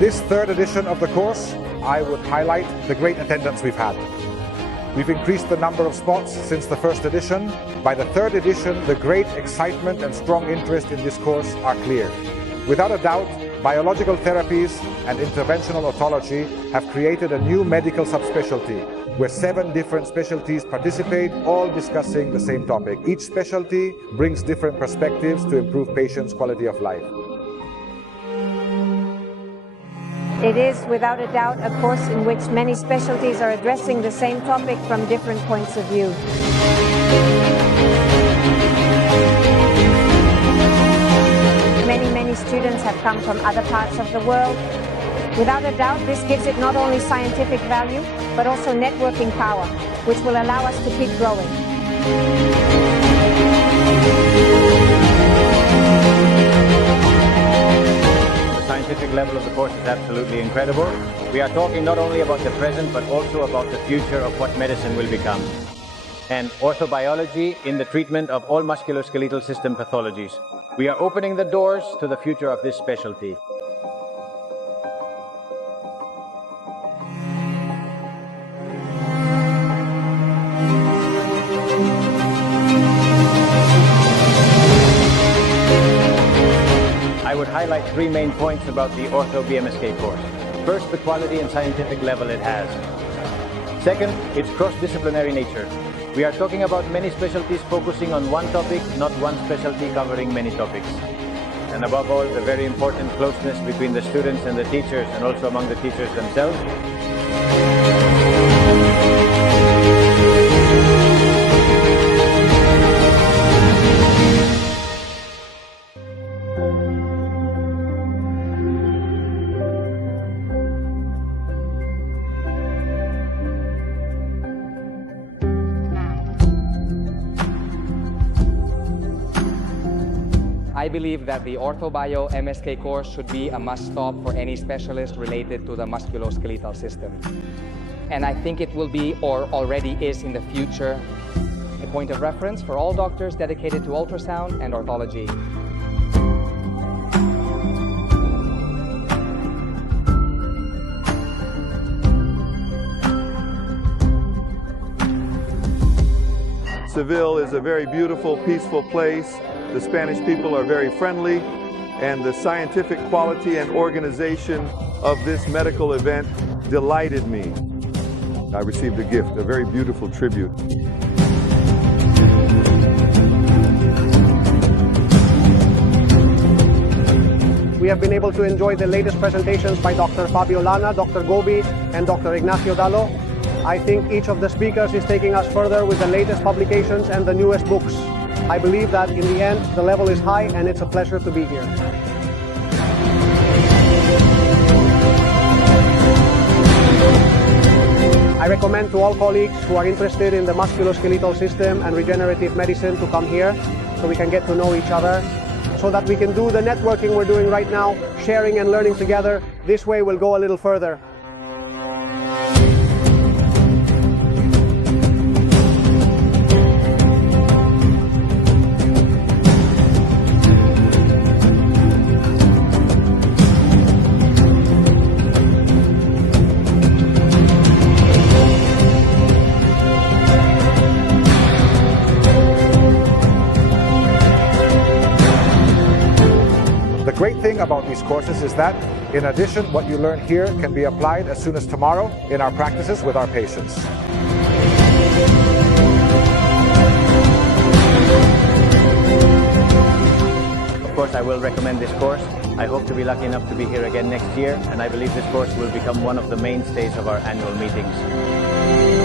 this third edition of the course, I would highlight the great attendance we've had. We've increased the number of spots since the first edition. By the third edition, the great excitement and strong interest in this course are clear. Without a doubt, biological therapies and interventional otology have created a new medical subspecialty where 7 different specialties participate, all discussing the same topic. Each specialty brings different perspectives to improve patients' quality of life. It is, without a doubt, a course in which many specialties are addressing the same topic from different points of view. Many students have come from other parts of the world. Without a doubt, this gives it not only scientific value, but also networking power, which will allow us to keep growing. The scientific level of the course is absolutely incredible. We are talking not only about the present, but also about the future of what medicine will become. And orthobiology in the treatment of all musculoskeletal system pathologies. We are opening the doors to the future of this specialty. I would highlight 3 main points about the OrtobioMsk course. First, the quality and scientific level it has. Second, its cross-disciplinary nature. We are talking about many specialties focusing on one topic, not one specialty covering many topics. And above all, the very important closeness between the students and the teachers, and also among the teachers themselves. I believe that the OrtobioMsk course should be a must-stop for any specialist related to the musculoskeletal system. And I think it will be, or already is in the future, a point of reference for all doctors dedicated to ultrasound and orthology. Seville is a very beautiful, peaceful place. The Spanish people are very friendly, and the scientific quality and organization of this medical event delighted me. I received a gift, a very beautiful tribute. We have been able to enjoy the latest presentations by Dr. Fabio Lana, Dr. Gobi, and Dr. Ignacio Dallo. I think each of the speakers is taking us further with the latest publications and the newest books. I believe that in the end, the level is high, and it's a pleasure to be here. I recommend to all colleagues who are interested in the musculoskeletal system and regenerative medicine to come here so we can get to know each other, so that we can do the networking we're doing right now, sharing and learning together. This way we'll go a little further. The great thing about these courses is that, in addition, what you learn here can be applied as soon as tomorrow in our practices with our patients. Of course, I will recommend this course. I hope to be lucky enough to be here again next year, and I believe this course will become one of the mainstays of our annual meetings.